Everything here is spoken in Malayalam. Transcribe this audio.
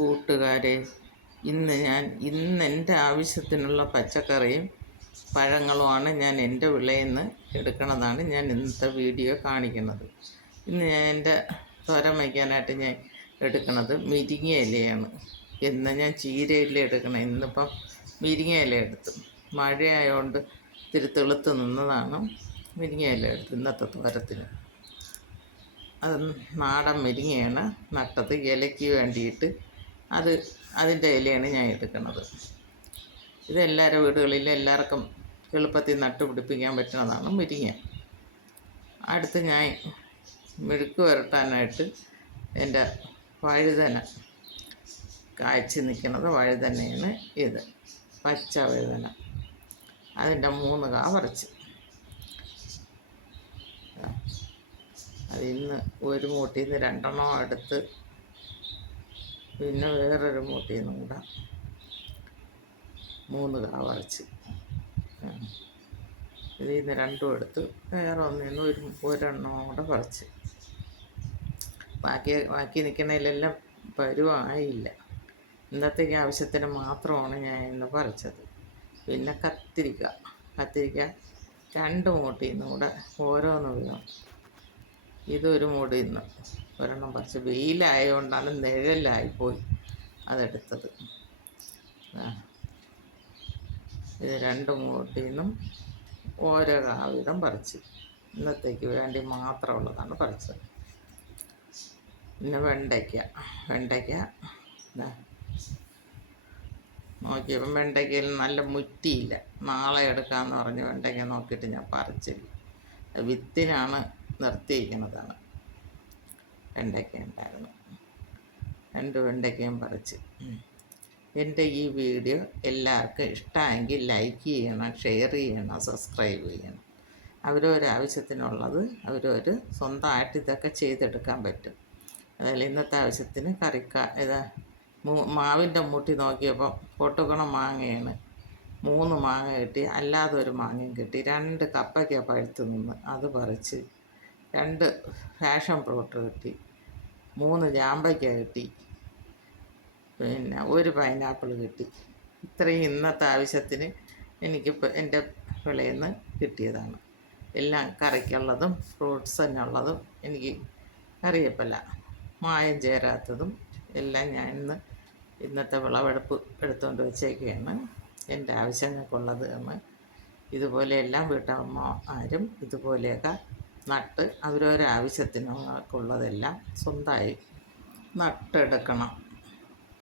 കൂട്ടുകാരെ, ഇന്ന് എൻ്റെ ആവശ്യത്തിനുള്ള പച്ചക്കറിയും പഴങ്ങളുമാണ് ഞാൻ എൻ്റെ വിളയിൽ നിന്ന് എടുക്കുന്നതാണ് ഞാൻ ഇന്നത്തെ വീഡിയോ കാണിക്കുന്നത്. ഇന്ന് ഞാൻ എൻ്റെ തോരൻ വയ്ക്കാനായിട്ട് ഞാൻ എടുക്കുന്നത് മുരിങ്ങ ഇലയാണ്. എന്ന് ഞാൻ ചീരയില എടുക്കണം, ഇന്നിപ്പം മുരിങ്ങ ഇല എടുത്തു. മഴയായതുകൊണ്ട് ഇത്തിരി തെളുത്ത് നിന്നതാണ് മുരിങ്ങ ഇല എടുത്ത് ഇന്നത്തെ തോരത്തിന്. അത് നാടൻ മുരിങ്ങയാണ് നട്ടത് ഇലയ്ക്ക് വേണ്ടിയിട്ട്. അതിൻ്റെ ഇലയാണ് ഞാൻ എടുക്കുന്നത്. ഇതെല്ലാവരുടെ വീടുകളിലും എല്ലാവർക്കും എളുപ്പത്തിൽ നട്ടുപിടിപ്പിക്കാൻ പറ്റുന്നതാണ് മുരിങ്ങ. അടുത്ത് ഞാൻ മെഴുക്ക് പുരട്ടാനായിട്ട് എൻ്റെ വഴുതന കായ്ച്ച് നിൽക്കുന്നത് വഴുതനയാണ്. ഇത് പച്ച വഴുതന, അതിൻ്റെ 3 കാ പറിച്ച്. അതിന്ന് ഒരു മൂട്ടിൽ നിന്ന് 2 എടുത്ത്, പിന്നെ വേറൊരു മൂട്ടിൽ നിന്നും കൂടെ 3 കാ പറിച്ച്. ഇതിൽ നിന്ന് 2 എടുത്ത് വേറെ ഒന്നിൽ നിന്ന് ഒരെണ്ണം കൂടെ പറിച്ച്. ബാക്കി നിൽക്കുന്നതിലെല്ലാം പരുവായില്ല. ഇന്നത്തേക്ക് ആവശ്യത്തിന് മാത്രമാണ് ഞാൻ ഇന്ന് പറിച്ചത്. പിന്നെ കത്തിരിക്ക 2 മൂട്ടിൽ നിന്നും കൂടെ ഓരോന്ന് വീതം. ഇതൊരു മൂടിൽ നിന്ന് ഒരെണ്ണം പറിച്ച്. വെയിലായതുകൊണ്ടാണ് നിഴലായിപ്പോയി അതെടുത്തത്. ഇത് 2 മൂട്ടിൽ നിന്നും ഓരോ കാ വീതം പറിച്ച്. ഇന്നത്തേക്ക് വേണ്ടി മാത്രമുള്ളതാണ് പറിച്ചത്. പിന്നെ വെണ്ടയ്ക്ക നോക്കിയപ്പം വെണ്ടയ്ക്കയിൽ നല്ല മുറ്റിയില്ല. നാളെ എടുക്കാമെന്ന് പറഞ്ഞ് വെണ്ടയ്ക്ക നോക്കിയിട്ട് ഞാൻ പറിച്ചില്ല. വിത്തിനാണ് നിർത്തിയിരിക്കുന്നതാണ്. വെണ്ടയ്ക്ക ഉണ്ടായിരുന്നു. 2 വെണ്ടയ്ക്കയും പറിച്ച്. എൻ്റെ ഈ വീഡിയോ എല്ലാവർക്കും ഇഷ്ടമെങ്കിൽ ലൈക്ക് ചെയ്യണം, ഷെയർ ചെയ്യണം, സബ്സ്ക്രൈബ് ചെയ്യണം. അവരവരാവശ്യത്തിനുള്ളത് അവരവർ സ്വന്തമായിട്ട് ഇതൊക്കെ ചെയ്തെടുക്കാൻ പറ്റും. അതിൽ ഇന്നത്തെ ആവശ്യത്തിന് മാവിൻ്റെ മൂട്ടി നോക്കിയപ്പോൾ പൊട്ടുകണ മാങ്ങയാണ്. 3 മാങ്ങ കിട്ടി, അല്ലാതെ ഒരു മാങ്ങയും കിട്ടി. 2 കപ്പയ്ക്ക പഴുത്ത് നിന്ന് അത് പറിച്ച്. 2 ഫാഷൻ ഫ്രൂട്ട് കിട്ടി. 3 ജാമ്പയ്ക്ക കിട്ടി. പിന്നെ 1 പൈനാപ്പിൾ കിട്ടി. ഇത്രയും ഇന്നത്തെ ആവശ്യത്തിന് എനിക്കിപ്പോൾ എൻ്റെ വിളയിൽ നിന്ന് കിട്ടിയതാണ്. എല്ലാം കറിക്കുള്ളതും ഫ്രൂട്ട്സിനുള്ളതും എനിക്ക് കറിയപ്പല്ല മായം ചേരാത്തതും എല്ലാം ഞാൻ ഇന്നത്തെ വിളവെടുപ്പ് എടുത്തുകൊണ്ട് വെച്ചേക്കുകയാണ്. എൻ്റെ ആവശ്യങ്ങൾക്കുള്ളത് എന്ന് ഇതുപോലെ എല്ലാം വീട്ടമ്മമാരും ഇതുപോലെയൊക്കെ നട്ട് അവരവരെ ആവശ്യത്തിനുള്ളതെല്ലാം സ്വന്തമായി നട്ടെടുക്കണം.